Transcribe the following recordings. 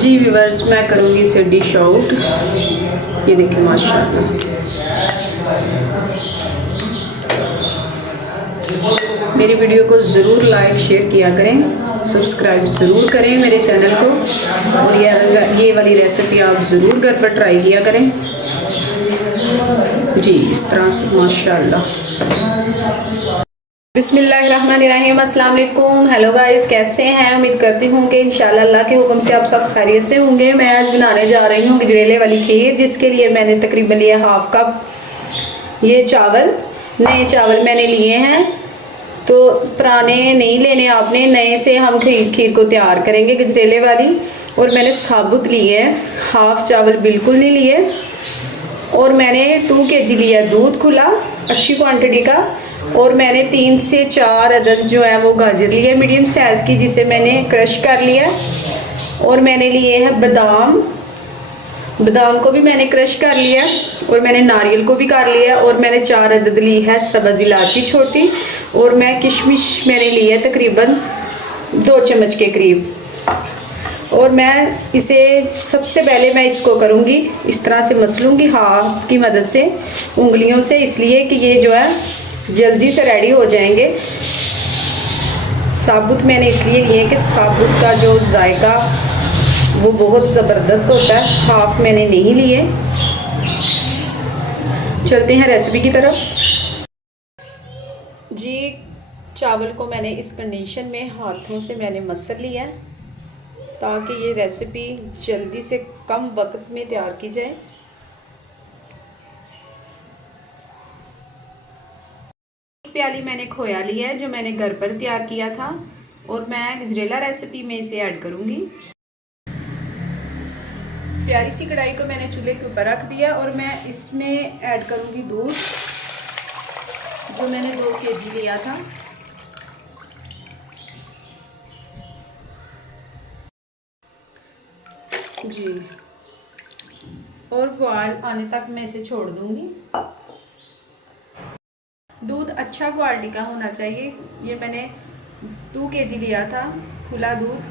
जी viewers, मैं करूँगी इसे डिश आउट। ये देखिए माशाल्लाह। मेरी वीडियो को ज़रूर लाइक शेयर किया करें, सब्सक्राइब ज़रूर करें मेरे चैनल को, और ये वाली रेसिपी आप ज़रूर घर पर ट्राई किया करें। जी इस तरह से माशाल्लाह। बिस्मिल्लाहिर्रहमानिर्रहीम, अस्सलाम वालेकुम। हेलो गाइस, कैसे हैं? उम्मीद करती हूँ कि इंशाल्लाह अल्लाह के हुक्म से आप सब खैरियत से होंगे। मैं आज बनाने जा रही हूँ गजरेले वाली खीर, जिसके लिए मैंने तकरीबन लिया हाफ कप ये चावल। नए चावल मैंने लिए हैं, तो पुराने नहीं लेने आपने, नए से हम खीर को तैयार करेंगे गजरेले वाली। और मैंने साबुत लिए हैं, हाफ चावल बिल्कुल नहीं लिए। और मैंने 2 kg लिया दूध खुला, अच्छी क्वांटिटी का। और मैंने 3 से 4 अदद जो है वो गाजर लिए मीडियम साइज़ की, जिसे मैंने क्रश कर लिया। और मैंने लिए हैं बादाम को भी मैंने क्रश कर लिया, और मैंने नारियल को भी कर लिया। और मैंने 4 अदद ली है सब्ज़ इलायची छोटी। और मैं किशमिश मैंने ली है तकरीबन 2 चम्मच के करीब। और मैं इसे सबसे पहले मैं इसको करूँगी इस तरह से मसलूँगी हाथ की मदद से, उंगलियों से, इसलिए कि ये जो है जल्दी से रेडी हो जाएंगे। साबुत मैंने इसलिए लिए कि साबुत का जो जायका वो बहुत ज़बरदस्त होता है। हाफ मैंने नहीं लिए। चलते हैं रेसिपी की तरफ। जी चावल को मैंने इस कंडीशन में हाथों से मैंने मसल लिया है, ताकि ये रेसिपी जल्दी से कम वक्त में तैयार की जाए। एक प्याली मैंने खोया लिया है, जो मैंने घर पर तैयार किया था, और मैं गजरेला रेसिपी में इसे ऐड करूँगी। प्यारी सी कढ़ाई को मैंने चूल्हे के ऊपर रख दिया, और मैं इसमें ऐड करूँगी दूध, जो मैंने 2 kg लिया था। जी, और बॉयल आने तक मैं इसे छोड़ दूंगी। दूध अच्छा क्वालिटी का होना चाहिए। ये मैंने 2 kg लिया था खुला दूध।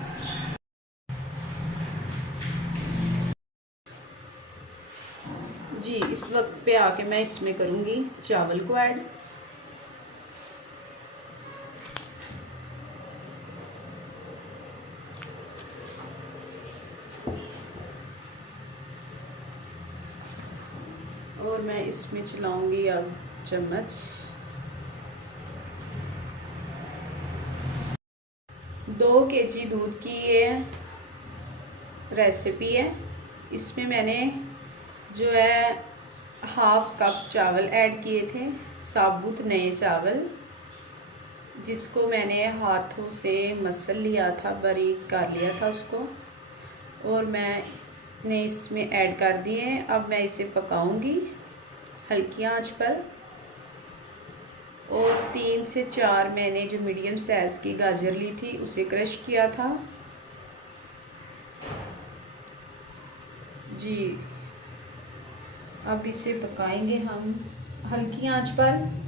जी इस वक्त पे आके मैं इसमें करूँगी चावल को ऐड। और मैं इसमें चलाऊंगी अब चम्मच। 2 kg दूध की ये रेसिपी है। इसमें मैंने जो है हाफ कप चावल ऐड किए थे, साबुत नए चावल, जिसको मैंने हाथों से मसल लिया था, बारीक कर लिया था उसको। और मैंने इसमें ऐड कर दिए। अब मैं इसे पकाऊंगी हल्की आंच पर। और 3 से 4 मैंने जो मीडियम साइज़ की गाजर ली थी उसे क्रश किया था। जी अब इसे पकाएंगे हम हल्की आंच पर।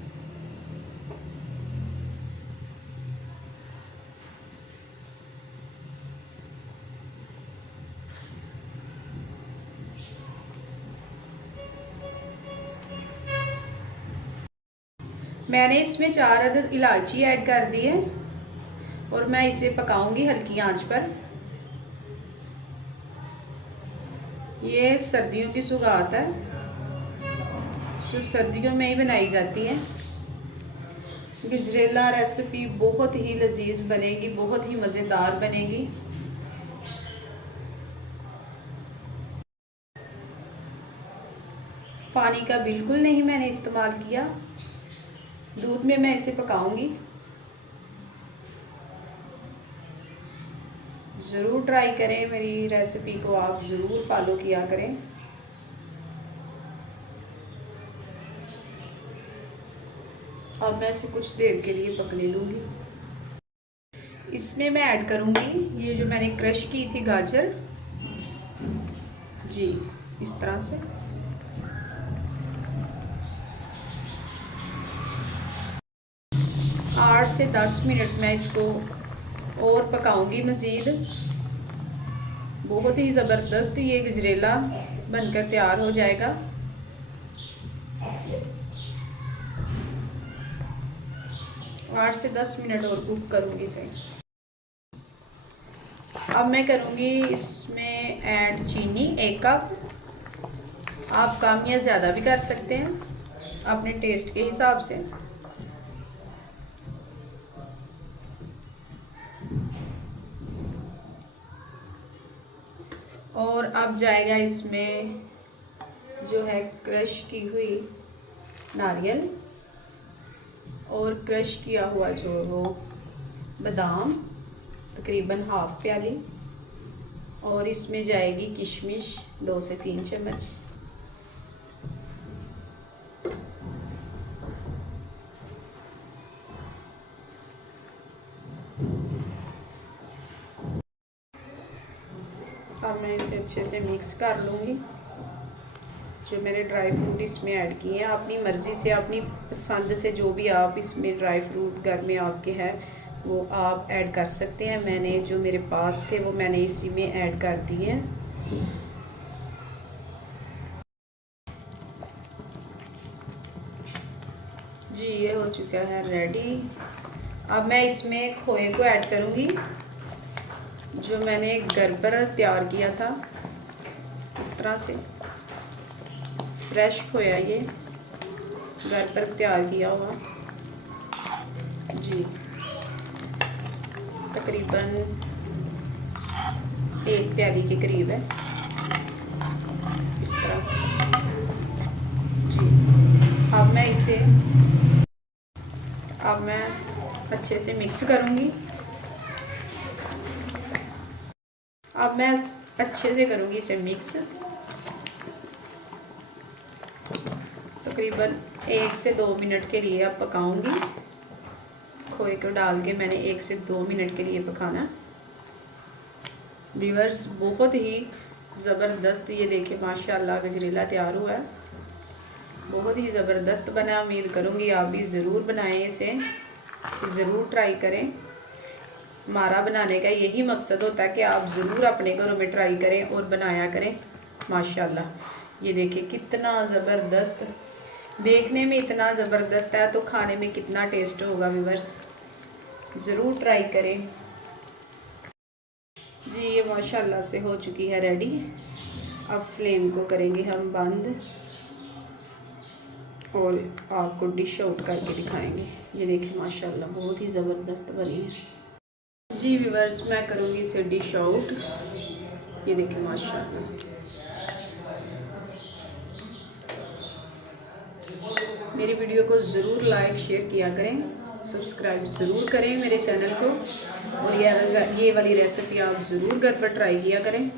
मैंने इसमें 4 अदद इलायची ऐड कर दी है, और मैं इसे पकाऊंगी हल्की आंच पर। ये सर्दियों की सौगात है, जो सर्दियों में ही बनाई जाती है। गजरेला रेसिपी बहुत ही लजीज बनेगी, बहुत ही मज़ेदार बनेगी। पानी का बिल्कुल नहीं मैंने इस्तेमाल किया। दूध में मैं इसे पकाऊंगी। ज़रूर ट्राई करें, मेरी रेसिपी को आप ज़रूर फॉलो किया करें। अब मैं इसे कुछ देर के लिए पकने दूंगी। इसमें मैं ऐड करूंगी ये जो मैंने क्रश की थी गाजर। जी इस तरह से। आठ से 10 मिनट मैं इसको और पकाऊंगी मज़ीद। बहुत ही ज़बरदस्त ये गजरेला बनकर तैयार हो जाएगा। आठ से 10 मिनट और कुक करूँगी इसे। अब मैं करूँगी इसमें ऐड चीनी 1 कप। आप कम या ज़्यादा भी कर सकते हैं अपने टेस्ट के हिसाब से। और अब जाएगा इसमें जो है क्रश की हुई नारियल और क्रश किया हुआ जो वो बादाम, तकरीबन हाफ प्याली। और इसमें जाएगी किशमिश 2 से 3 चम्मच। अब मैं इसे अच्छे से मिक्स कर लूँगी। जो मैंने ड्राई फ्रूट इसमें ऐड किए हैं, अपनी मर्ज़ी से, अपनी पसंद से जो भी आप इसमें ड्राई फ्रूट घर में आपके हैं वो आप ऐड कर सकते हैं। मैंने जो मेरे पास थे वो मैंने इसी में ऐड कर दिए हैं। जी ये हो चुका है रेडी। अब मैं इसमें खोए को ऐड करूँगी जो मैंने घर पर तैयार किया था। इस तरह से फ्रेश खोया, ये घर पर तैयार किया हुआ जी। तकरीबन 1 प्याली के करीब है, इस तरह से जी। अब मैं अच्छे से मिक्स करूँगी। अब मैं अच्छे से करूँगी इसे मिक्स। तकरीबन 1 से 2 मिनट के लिए अब पकाऊंगी। खोए को डाल के मैंने 1 से 2 मिनट के लिए पकाना। व्यूअर्स बहुत ही ज़बरदस्त ये देखिए माशाल्लाह गजरेला तैयार हुआ है। बहुत ही ज़बरदस्त बना। उम्मीद करूँगी आप भी ज़रूर बनाएं, इसे ज़रूर ट्राई करें। हमारा बनाने का यही मकसद होता है कि आप ज़रूर अपने घरों में ट्राई करें और बनाया करें। माशाल्लाह ये देखिए कितना ज़बरदस्त, देखने में इतना ज़बरदस्त है तो खाने में कितना टेस्ट होगा। व्यूअर्स ज़रूर ट्राई करें जी। ये माशाल्लाह से हो चुकी है रेडी। अब फ्लेम को करेंगे हम बंद और आपको डिश आउट करके दिखाएंगे। ये देखिए माशाल्लाह बहुत ही ज़बरदस्त बनी है जी। व्यूअर्स मैं करूँगी इसे डिश आउट। ये देखिए माशाल्लाह। मेरी वीडियो को ज़रूर लाइक शेयर किया करें, सब्सक्राइब ज़रूर करें मेरे चैनल को। और ये वाली रेसिपी आप ज़रूर घर पर ट्राई किया करें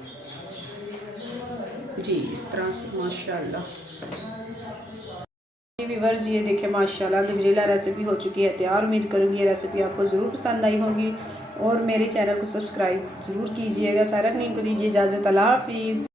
जी। इस तरह से माशाल्लाह। व्यूअर्स ये देखें माशाल्लाह गजरेला रेसिपी हो चुकी है तैयार। उम्मीद करूँगी ये रेसिपी आपको ज़रूर पसंद आई होगी और मेरे चैनल को सब्सक्राइब ज़रूर कीजिएगा। सारा नीम को दीजिए इजाज़त। अल्लाह हाफिज़।